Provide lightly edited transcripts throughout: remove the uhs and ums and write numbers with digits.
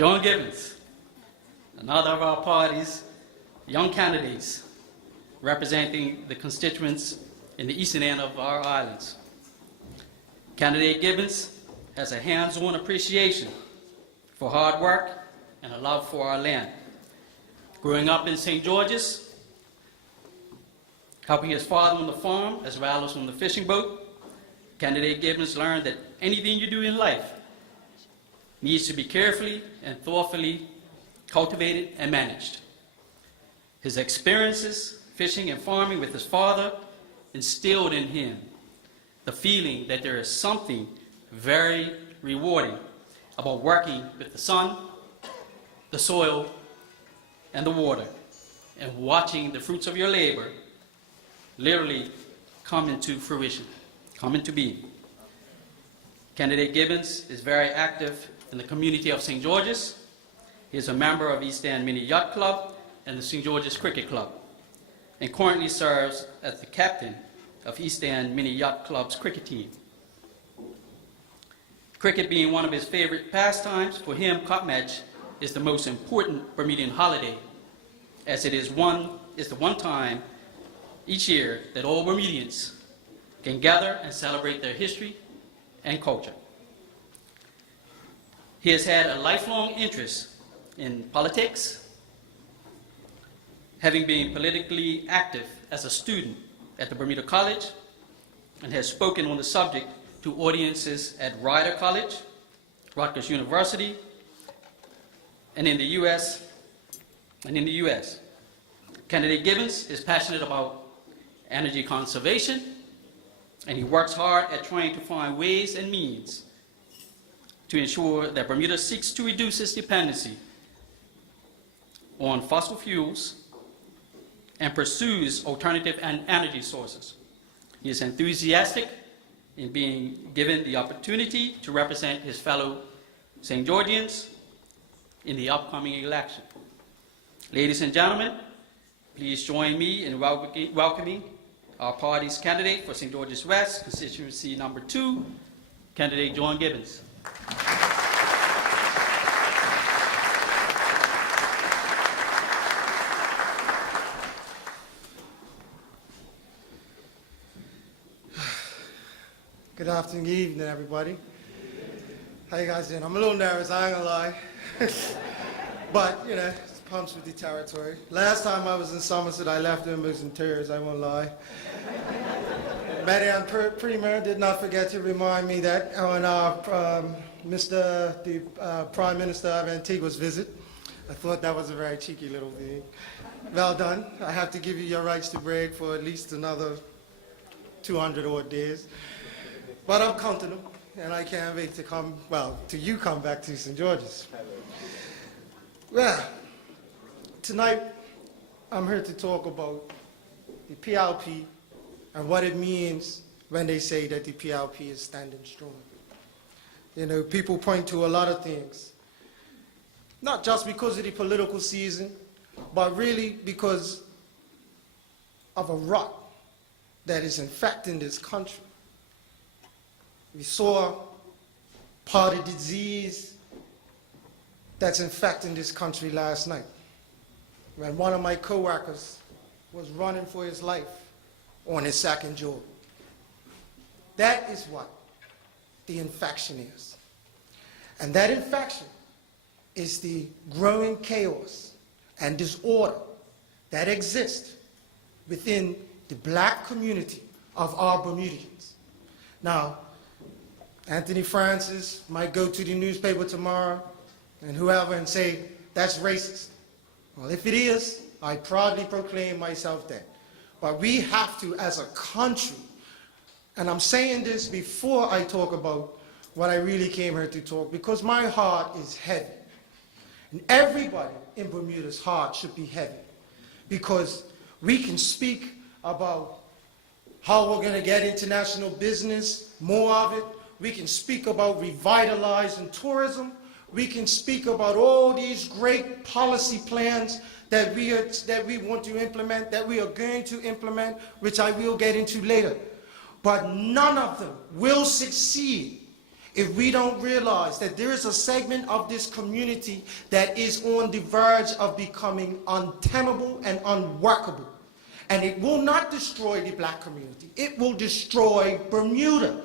John Gibbons, another of our party's young candidates representing the constituents in the eastern end of our islands. Candidate Gibbons has a hands-on appreciation for hard work and a love for our land. Growing up in St. George's, helping his father on the farm as well as on the fishing boat, Candidate Gibbons learned that anything you do in life needs to be carefully and thoughtfully cultivated and managed. His experiences fishing and farming with his father instilled in him the feeling that there is something very rewarding about working with the sun, the soil, and the water, and watching the fruits of your labor literally come into fruition, come into being. Candidate Gibbons is very active in the community of St. George's. He is a member of East End Mini Yacht Club and the St. George's Cricket Club, and currently serves as the captain of East End Mini Yacht Club's cricket team. Cricket being one of his favorite pastimes, for him, cup match is the most important Bermudian holiday, as it is the one time each year that all Bermudians can gather and celebrate their history and culture. He has had a lifelong interest in politics, having been politically active as a student at the Bermuda College, and has spoken on the subject to audiences at Rider College, Rutgers University, and in the U.S. Candidate Gibbons is passionate about energy conservation, and he works hard at trying to find ways and means to ensure that Bermuda seeks to reduce its dependency on fossil fuels and pursues alternative energy sources. He is enthusiastic in being given the opportunity to represent his fellow St. Georgians in the upcoming election. Ladies and gentlemen, please join me in welcoming our party's candidate for St. George's West, Constituency number 2, Candidate John Gibbons. Good afternoon, good evening, everybody. How you guys doing? I'm a little nervous, I ain't gonna lie. But, you know, it pumps with the territory. Last time I was in Somerset, I left almost in tears, I won't lie. Madame Premier did not forget to remind me that on the Prime Minister of Antigua's visit. I thought that was a very cheeky little thing. Well done. I have to give you your rights to brag for at least another 200 odd days. But I'm counting them, and I can't wait to come back to St. George's. Well, tonight I'm here to talk about the PLP and what it means when they say that the PLP is standing strong. You know, people point to a lot of things, not just because of the political season, but really because of a rot that is infecting this country. We saw part of the disease that's infecting this country last night when one of my co-workers was running for his life on his second job. That is what the infection is. And that infection is the growing chaos and disorder that exists within the black community of our Bermudians. Now, Anthony Francis might go to the newspaper tomorrow and whoever and say, that's racist. Well, if it is, I proudly proclaim myself dead. But we have to, as a country, and I'm saying this before I talk about what I really came here to talk, because my heart is heavy. And everybody in Bermuda's heart should be heavy, because we can speak about how we're going to get international business, more of it. We can speak about revitalizing tourism. We can speak about all these great policy plans that we want to implement, that we are going to implement, which I will get into later. But none of them will succeed if we don't realize that there is a segment of this community that is on the verge of becoming untenable and unworkable. And it will not destroy the black community. It will destroy Bermuda.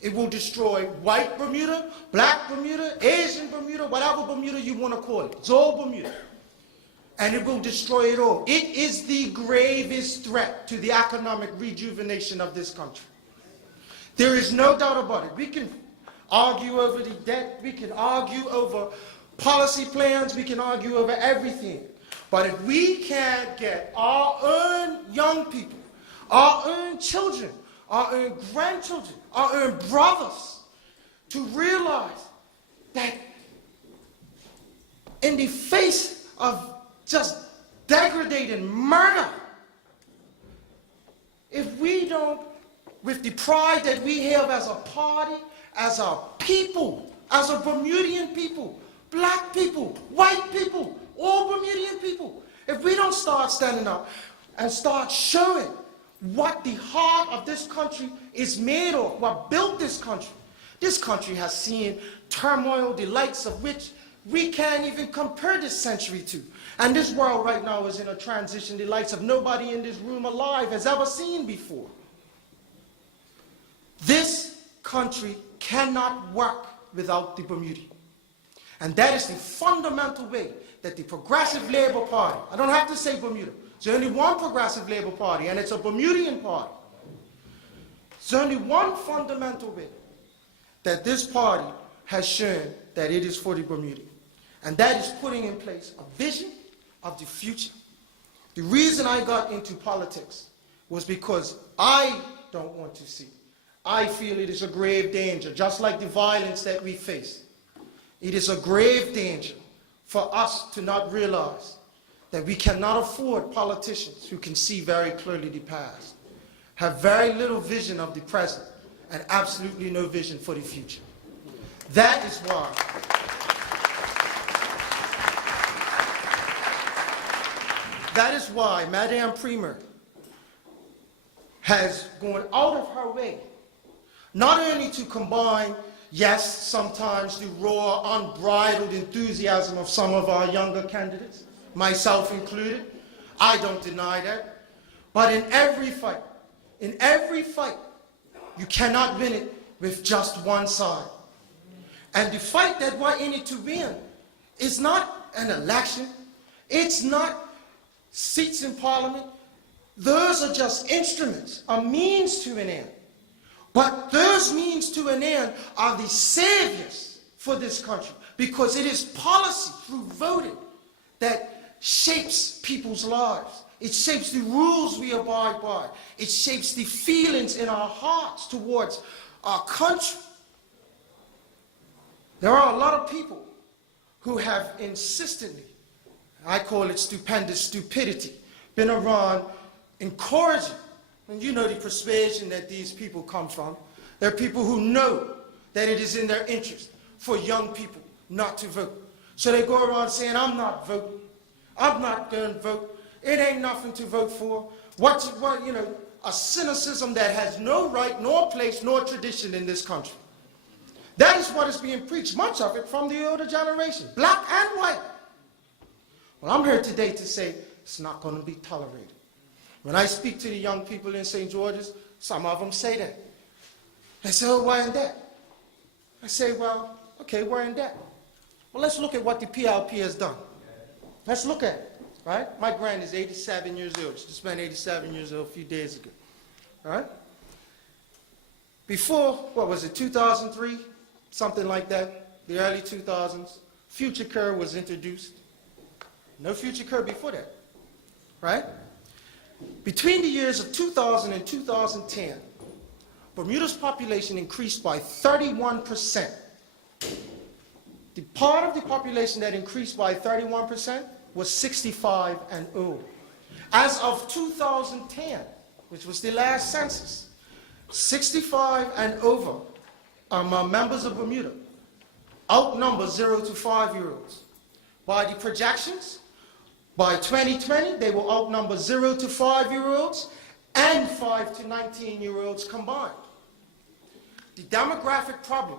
It will destroy white Bermuda, black Bermuda, Asian Bermuda, whatever Bermuda you want to call it. It's all Bermuda. And it will destroy it all. It is the gravest threat to the economic rejuvenation of this country. There is no doubt about it. We can argue over the debt, we can argue over policy plans, we can argue over everything. But if we can't get our own young people, our own children, our own grandchildren, our own brothers to realize that in the face of just degrading murder, if we don't, with the pride that we have as a party, as a people, as a Bermudian people, black people, white people, all Bermudian people, if we don't start standing up and start showing what the heart of this country is made of, what built this country has seen turmoil, the likes of which we can't even compare this century to. And this world right now is in a transition, the likes of nobody in this room alive has ever seen before. This country cannot work without the Bermudian. And that is the fundamental way that the Progressive Labour Party, I don't have to say Bermuda, there's only one Progressive Labour Party, and it's a Bermudian party. There's only one fundamental way that this party has shown that it is for the Bermudian. And that is putting in place a vision of the future. The reason I got into politics was because I don't want to see. I feel it is a grave danger, just like the violence that we face. It is a grave danger for us to not realize that we cannot afford politicians who can see very clearly the past, have very little vision of the present, and absolutely no vision for the future. That is why Madame Premier has gone out of her way not only to combine, yes, sometimes the raw, unbridled enthusiasm of some of our younger candidates, myself included, I don't deny that, but in every fight, you cannot win it with just one side. And the fight that we're in it to win is not an election, it's not seats in parliament, those are just instruments, a means to an end. But those means to an end are the saviors for this country, because it is policy through voting that shapes people's lives. It shapes the rules we abide by. It shapes the feelings in our hearts towards our country. There are a lot of people who have insistently, I call it stupendous stupidity, been around encouraging. And you know the persuasion that these people come from. They're people who know that it is in their interest for young people not to vote. So they go around saying, I'm not voting. I'm not going to vote. It ain't nothing to vote for. A cynicism that has no right, nor place, nor tradition in this country. That is what is being preached, much of it from the older generation, black and white. Well, I'm here today to say it's not going to be tolerated. When I speak to the young people in St. George's, some of them say that. They say, oh, why in debt? I say, well, okay, we're in debt. Well, let's look at what the PLP has done. Let's look at it, right? My grand is 87 years old. She just spent 87 years old a few days ago, all right? Before, what was it, 2003? Something like that, the early 2000s, Future Curve was introduced. No Future Curve before that, right? Between the years of 2000 and 2010, Bermuda's population increased by 31%. The part of the population that increased by 31% was 65 and over. As of 2010, which was the last census, 65 and over members of Bermuda outnumber 0 to 5-year-olds. By the projections, by 2020, they will outnumber 0 to 5-year-olds and 5 to 19-year-olds combined. The demographic problem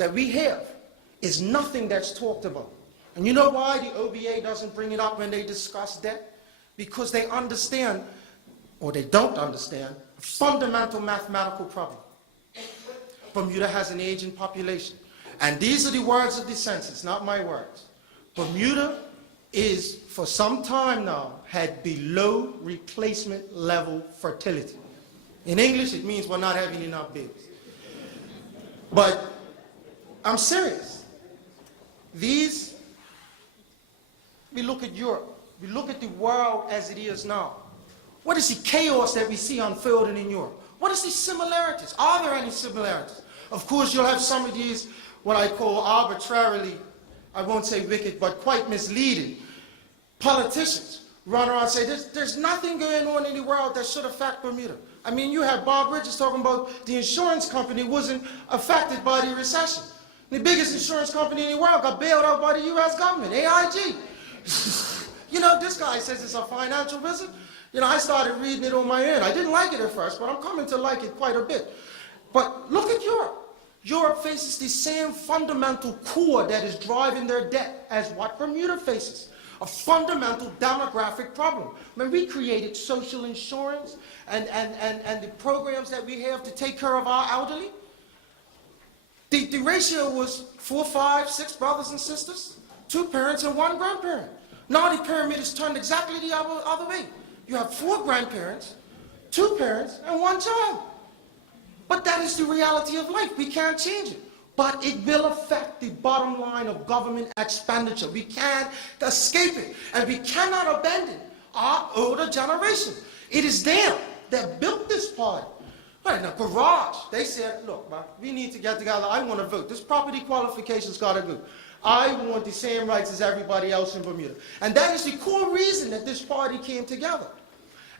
that we have is nothing that's talked about. And you know why the OBA doesn't bring it up when they discuss debt? Because they understand, or they don't understand, a fundamental mathematical problem. Bermuda has an aging population. And these are the words of the census, not my words. Bermuda is, for some time now, had below replacement level fertility. In English, it means we're not having enough babies. But I'm serious. We look at Europe. We look at the world as it is now. What is the chaos that we see unfolding in Europe? What is the similarities? Are there any similarities? Of course, you'll have some of these, what I call arbitrarily, I won't say wicked, but quite misleading politicians run around and say, there's nothing going on in the world that should affect Bermuda. I mean, you have Bob Bridges talking about the insurance company wasn't affected by the recession. The biggest insurance company in the world got bailed out by the U.S. government, AIG. You know, this guy says it's a financial visit. You know, I started reading it on my own. I didn't like it at first, but I'm coming to like it quite a bit. But look at Europe. Europe faces the same fundamental core that is driving their debt as what Bermuda faces. A fundamental demographic problem. When we created social insurance and the programs that we have to take care of our elderly, the ratio was 4, 5, 6 brothers and sisters, 2 parents and 1 grandparent. Now the pyramid is turned exactly the other way. You have 4 grandparents, 2 parents, and 1 child. But that is the reality of life. We can't change it. But it will affect the bottom line of government expenditure. We can't escape it. And we cannot abandon our older generation. It is them that built this party. Right in the garage, they said, look, man, we need to get together. I want to vote. This property qualification's got to go. I want the same rights as everybody else in Bermuda. And that is the core reason that this party came together.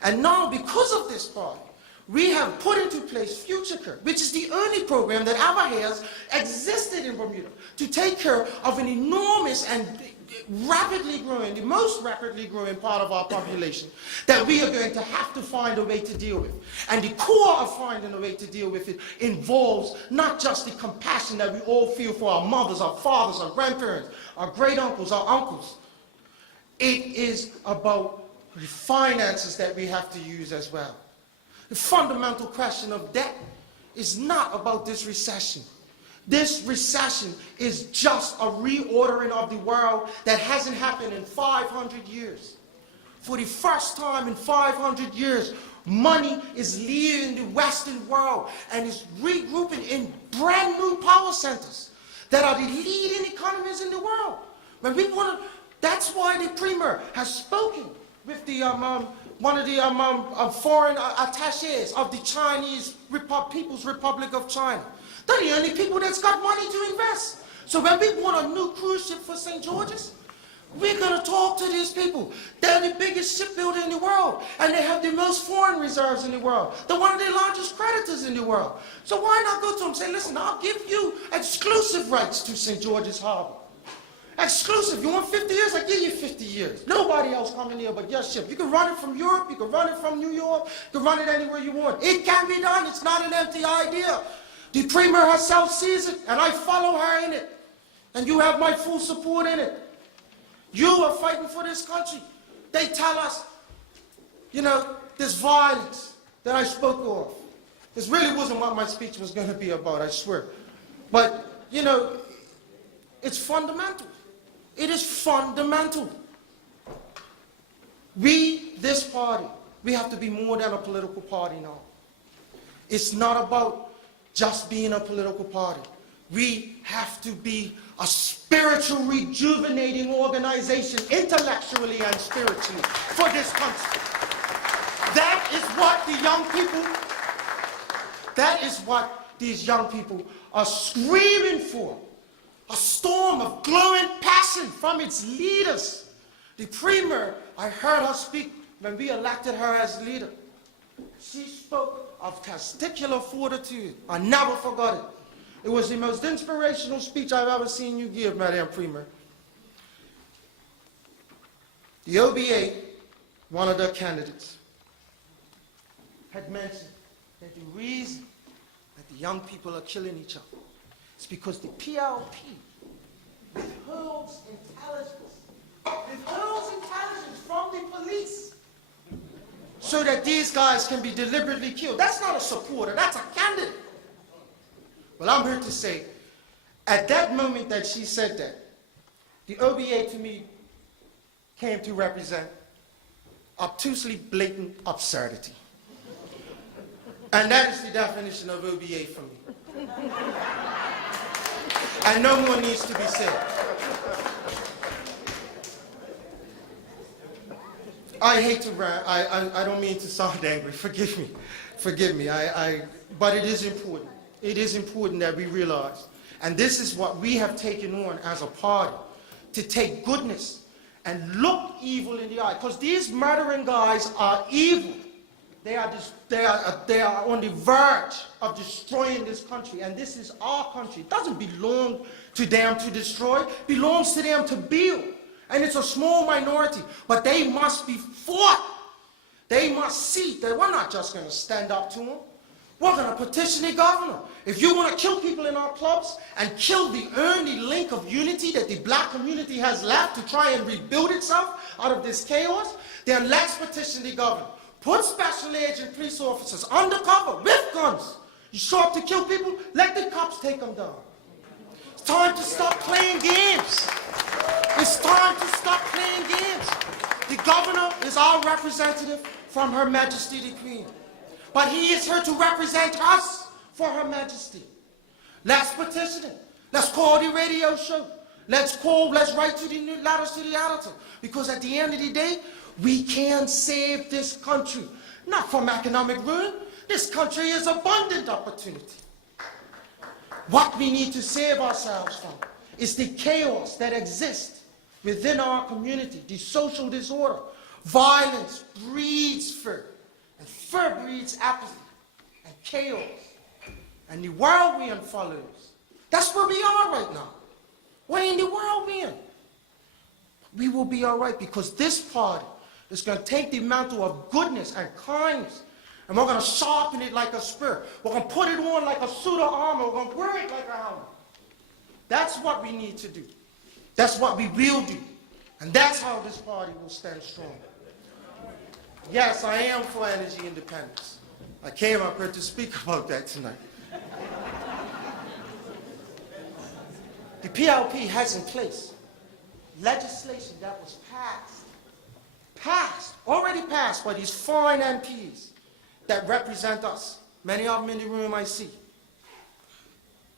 And now, because of this party, we have put into place FutureCare, which is the only program that ever has existed in Bermuda to take care of an enormous and rapidly growing, the most rapidly growing part of our population that we are going to have to find a way to deal with. And the core of finding a way to deal with it involves not just the compassion that we all feel for our mothers, our fathers, our grandparents, our great uncles, our uncles. It is about the finances that we have to use as well. The fundamental question of debt is not about this recession. This recession is just a reordering of the world that hasn't happened in 500 years. For the first time in 500 years, money is leaving the Western world and is regrouping in brand new power centers that are the leading economies in the world. When we want to, that's why the Premier has spoken with the one of the foreign attachés of the Chinese People's Republic of China. They're the only people that's got money to invest. So when we want a new cruise ship for St. George's, we're going to talk to these people. They're the biggest shipbuilder in the world, and they have the most foreign reserves in the world. They're one of the largest creditors in the world. So why not go to them and say, listen, I'll give you exclusive rights to St. George's Harbor. Exclusive. You want 50 years? I give you 50 years. Nobody else coming here but your ship. You can run it from Europe. You can run it from New York. You can run it anywhere you want. It can be done. It's not an empty idea. The Premier herself sees it, and I follow her in it. And you have my full support in it. You are fighting for this country. They tell us, you know, this violence that I spoke of. This really wasn't what my speech was going to be about, I swear. But, you know, it's fundamental. It is fundamental. We, this party, we have to be more than a political party now. It's not about just being a political party. We have to be a spiritual, rejuvenating organization, intellectually and spiritually, for this country. That is what the young people, that is what these young people are screaming for. A storm of glowing passion from its leaders. The Premier, I heard her speak when we elected her as leader. She spoke of testicular fortitude. I never forgot it. It was the most inspirational speech I've ever seen you give, Madam Premier. The OBA, one of their candidates, had mentioned that the reason that the young people are killing each other It's because the PLP withholds intelligence from the police so that these guys can be deliberately killed. That's not a supporter, that's a candidate. Well, I'm here to say, at that moment that she said that, the OBA to me came to represent obtusely blatant absurdity. And that is the definition of OBA for me. And no more needs to be said. I hate to rant. I don't mean to sound angry. Forgive me. Forgive me. But it is important. It is important that we realize. And this is what we have taken on as a party. To take goodness and look evil in the eye. Because these murdering guys are evil. They are on the verge of destroying this country. And this is our country. It doesn't belong to them to destroy. It belongs to them to build. And it's a small minority. But they must be fought. They must see that we're not just going to stand up to them. We're going to petition the governor. If you want to kill people in our clubs and kill the only link of unity that the black community has left to try and rebuild itself out of this chaos, then let's petition the governor. Put special agent police officers undercover with guns. You show up to kill people, let the cops take them down. It's time to stop playing games. It's time to stop playing games. The governor is our representative from Her Majesty the Queen. But he is here to represent us for Her Majesty. Let's petition him. Let's call the radio show. Let's write to the letters to the editor. Because at the end of the day, we can save this country. Not from economic ruin. This country is abundant opportunity. What we need to save ourselves from is the chaos that exists within our community, the social disorder. Violence breeds fear. And fear breeds apathy and chaos. And the world we in follows. That's where we are right now. Where in the world we in? We will be all right because this party is going to take the mantle of goodness and kindness and we're going to sharpen it like a spear. We're going to put it on like a suit of armor. We're going to wear it like a helmet. That's what we need to do. That's what we will do. And that's how this party will stand strong. Yes, I am for energy independence. I came up here to speak about that tonight. The PLP has in place legislation that was already passed by these fine MPs that represent us. Many of them in the room I see.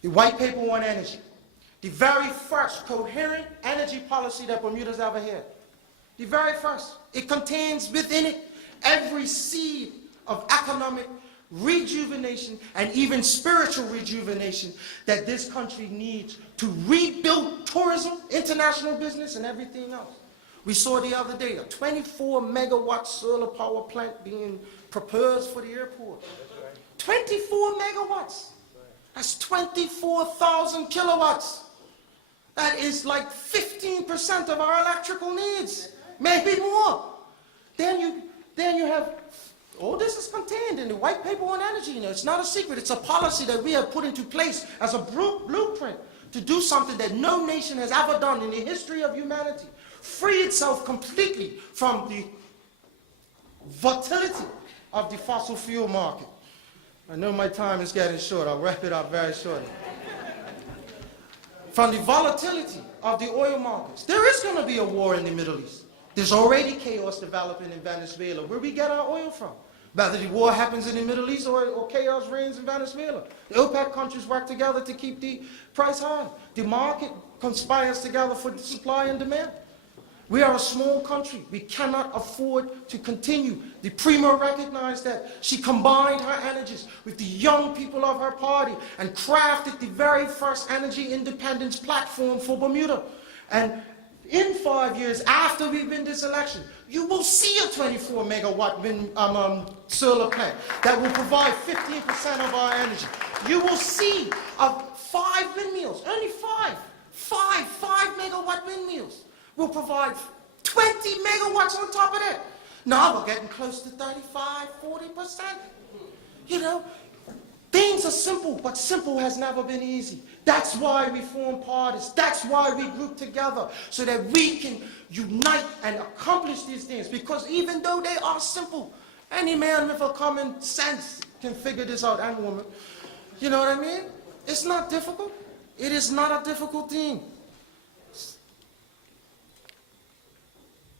The white paper on energy. The very first coherent energy policy that Bermuda's ever had. The very first. It contains within it every seed of economic rejuvenation and even spiritual rejuvenation that this country needs to rebuild tourism, international business, and everything else. We saw the other day a 24 megawatt solar power plant being proposed for the airport. 24 megawatts. That's 24,000 kilowatts. That is like 15% of our electrical needs, maybe more. Then you have, all this is contained in the white paper on energy. You know, it's not a secret. It's a policy that we have put into place as a blueprint to do something that no nation has ever done in the history of humanity. Free itself completely from the volatility of the fossil fuel market. I know my time is getting short. I'll wrap it up very shortly. From the volatility of the oil markets. There is going to be a war in the Middle East. There's already chaos developing in Venezuela. Where we get our oil from? Whether the war happens in the Middle East or chaos reigns in Venezuela. The OPEC countries work together to keep the price high. The market conspires together for supply and demand. We are a small country. We cannot afford to continue. The Premier recognized that. She combined her energies with the young people of her party and crafted the very first energy independence platform for Bermuda. And in 5 years after we win this election, you will see a 24 megawatt solar plant that will provide 15% of our energy. You will see 5 windmills, only five megawatt windmills will provide 20 megawatts on top of that. Now we're getting close to 35, 40%. You know, Things are simple, but simple has never been easy. That's why we form parties. That's why we group together, so that we can unite and accomplish these things. Because even though they are simple, any man with a common sense can figure this out, and woman. You know what I mean? It's not difficult. It is not a difficult thing.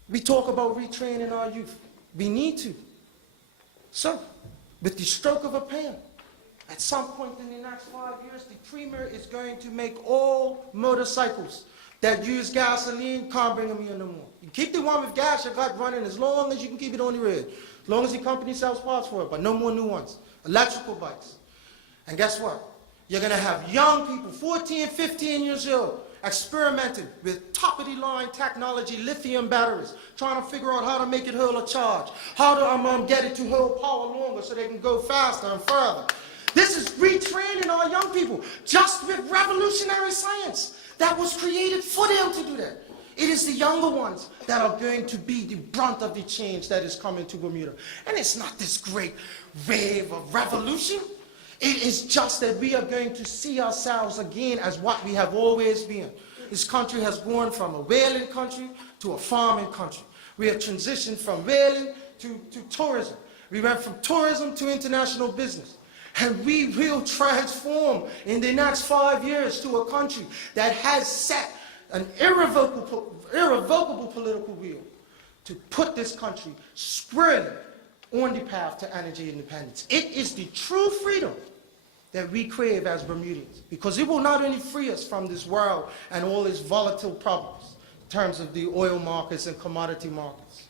We talk about retraining our youth. We need to. So, with the stroke of a pen, at some point in the next 5 years, the Premier is going to make all motorcycles that use gasoline, can't bring them here no more. You keep the one with gas you got running as long as you can keep it on the road, as long as the company sells parts for it, but no more new ones. Electrical bikes. And guess what? You're going to have young people, 14, 15 years old, experimenting with top-of-the-line technology, lithium batteries, trying to figure out how to make it hold a charge, how to get it to hold power longer so they can go faster and further. This is retraining our young people just with revolutionary science that was created for them to do that. It is the younger ones that are going to be the brunt of the change that is coming to Bermuda. And it's not this great wave of revolution. It is just that we are going to see ourselves again as what we have always been. This country has gone from a whaling country to a farming country. We have transitioned from whaling to tourism. We went from tourism to international business. And we will transform in the next 5 years to a country that has set an irrevocable political will to put this country squarely on the path to energy independence. It is the true freedom that we crave as Bermudians, because it will not only free us from this world and all its volatile problems in terms of the oil markets and commodity markets,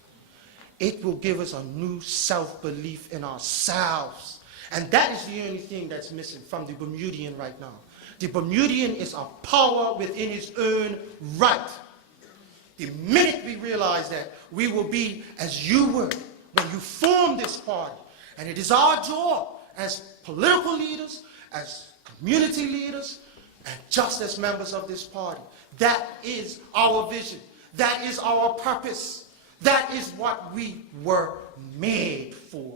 it will give us a new self-belief in ourselves. And that is the only thing that's missing from the Bermudian right now. The Bermudian is a power within its own right. The minute we realize that, we will be as you were when you formed this party. And it is our job as political leaders, as community leaders, and just as members of this party. That is our vision. That is our purpose. That is what we were made for.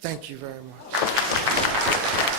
Thank you very much.